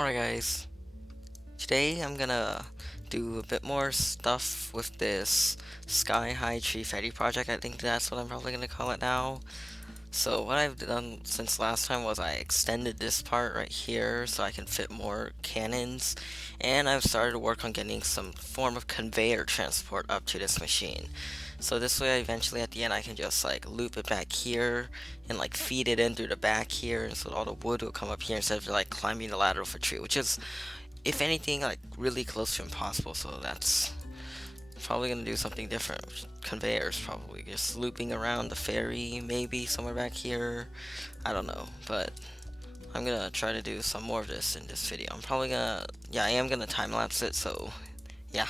Alright guys, today I'm gonna do a bit more stuff with this sky high treefetti project. I think that's what I'm probably gonna call it now. So what I've done since last time was I extended this part right here so I can fit more cannons, and I've started to work on getting some form of conveyor transport up to this machine. So this way eventually at the end I can just like loop it back here and like feed it in through the back here, and so all the wood will come up here instead of like climbing the ladder of a tree, which is, if anything, like really close to impossible. So that's probably gonna do something different. Conveyors, probably just looping around the ferry, maybe somewhere back here. I don't know, but I'm gonna try to do some more of this in this video. I'm probably gonna, yeah, I am gonna time lapse it. So yeah.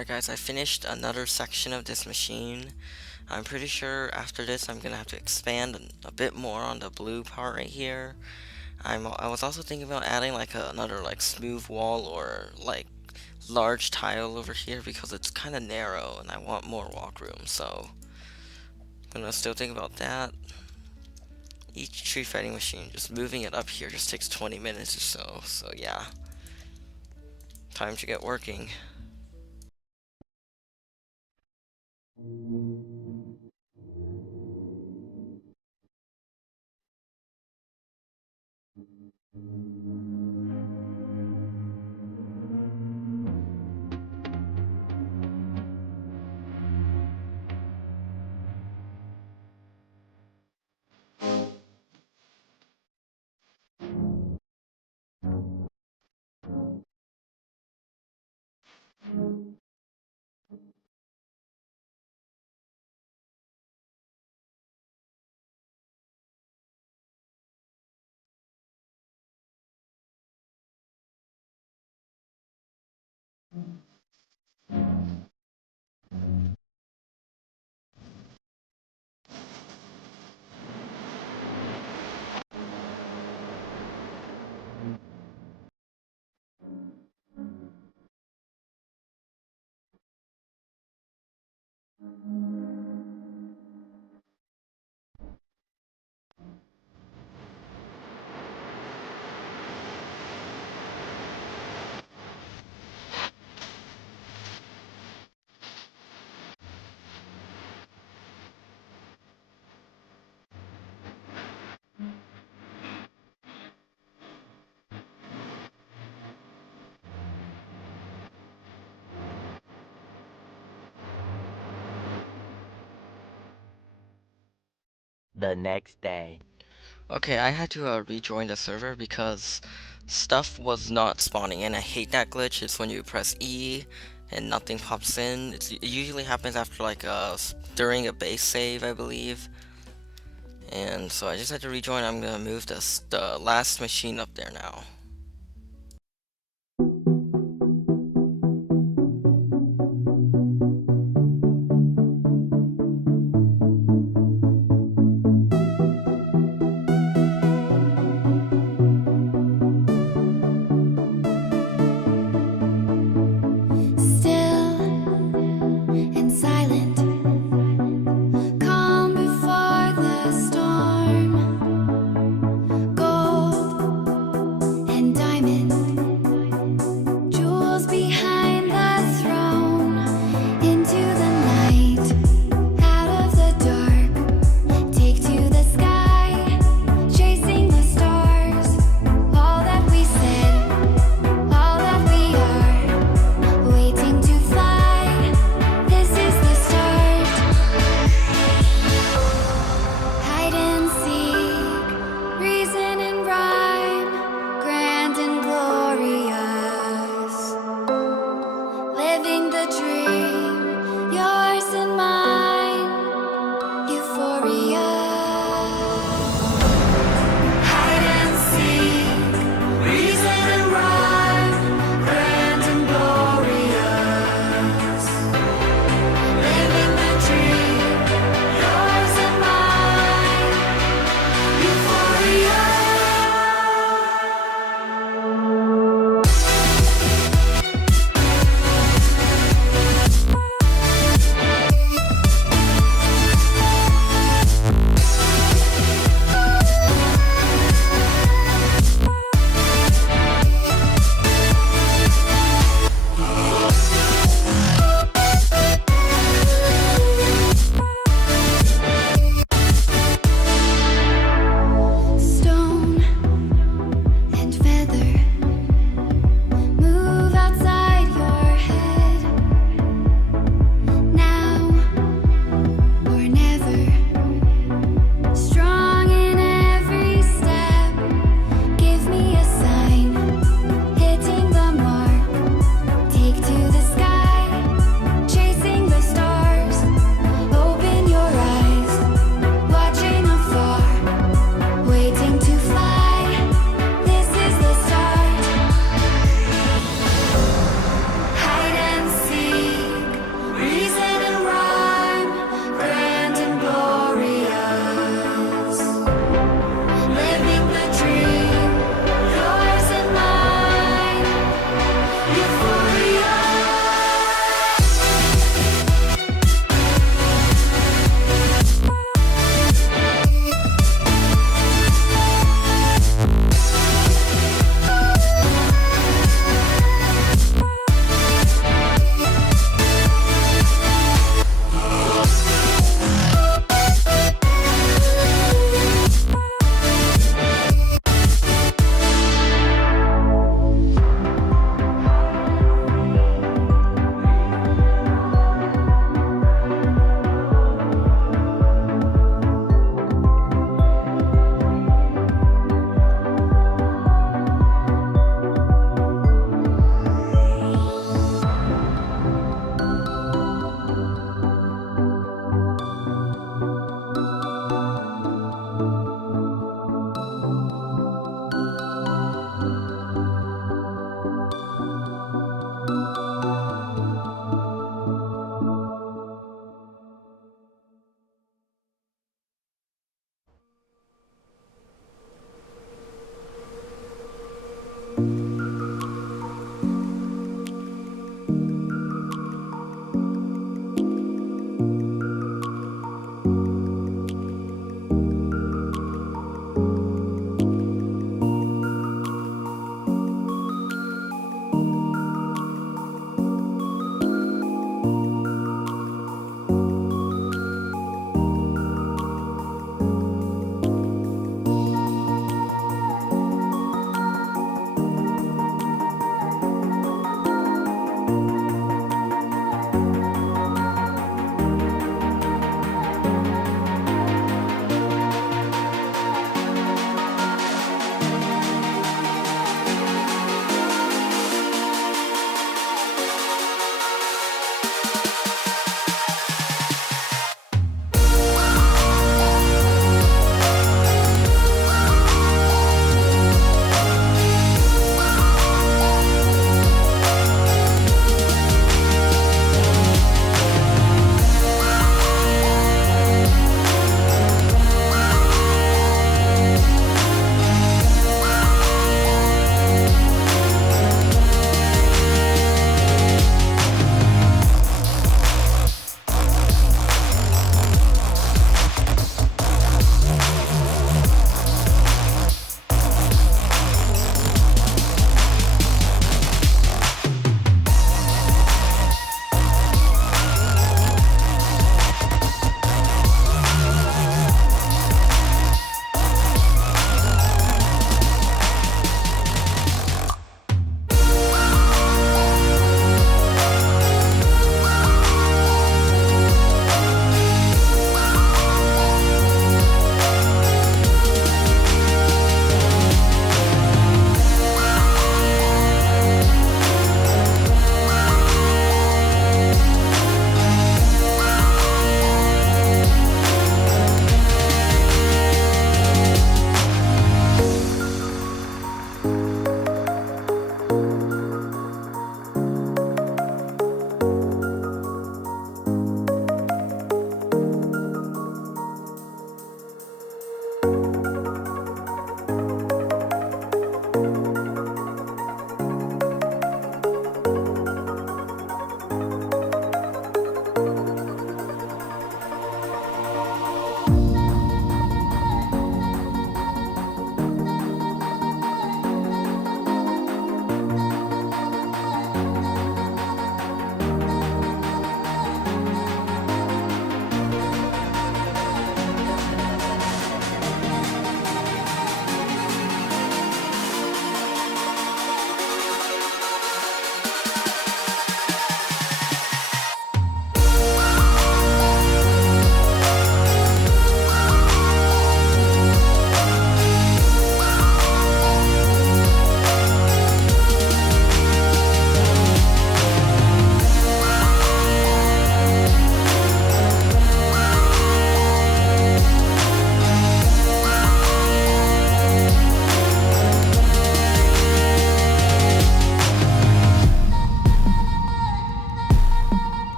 Alright guys, I finished another section of this machine. I'm pretty sure after this I'm gonna have to expand a bit more on the blue part right here. I was also thinking about adding like another like smooth wall or like large tile over here because it's kind of narrow and I want more walk room, so I'm gonna still think about that. Each tree fighting machine, just moving it up here just takes 20 minutes or so, so yeah. Time to get working. The next day. Okay, I had to rejoin the server because stuff was not spawning in. I hate that glitch. It's when you press E and nothing pops in. It usually happens after like during a base save, I believe. And so I just had to rejoin. I'm gonna move the last machine up there now. Still and silent, calm before the storm, gold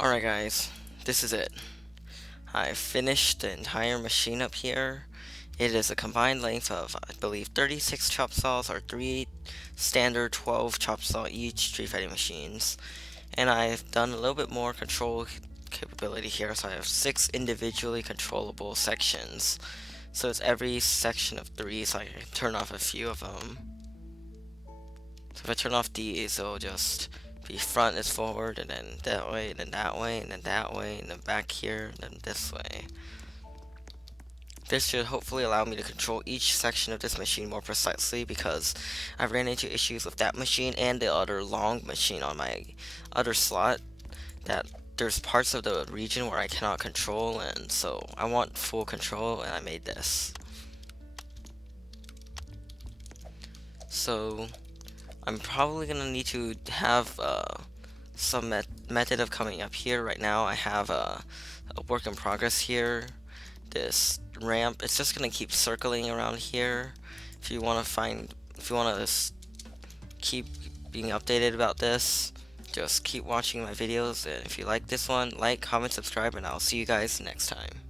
Alright guys, this is it. I finished the entire machine up here. It is a combined length of, I believe, 36 chop saws or 3 standard 12 chop saw each treefetti machines. And I've done a little bit more control capability here, so I have 6 individually controllable sections. So it's every section of 3, so I can turn off a few of them. So if I turn off these, it'll just be front is forward, and then that way, and then that way, and then that way, and then back here, and then this way. This should hopefully allow me to control each section of this machine more precisely, because I ran into issues with that machine and the other long machine on my other slot, that there's parts of the region where I cannot control, and so I want full control, and I made this. So I'm probably gonna need to have some method of coming up here. Right now I have a work in progress here. This ramp, it's just gonna keep circling around here. If you want to keep being updated about this, just keep watching my videos, and if you like this one, like, comment, subscribe, and I'll see you guys next time.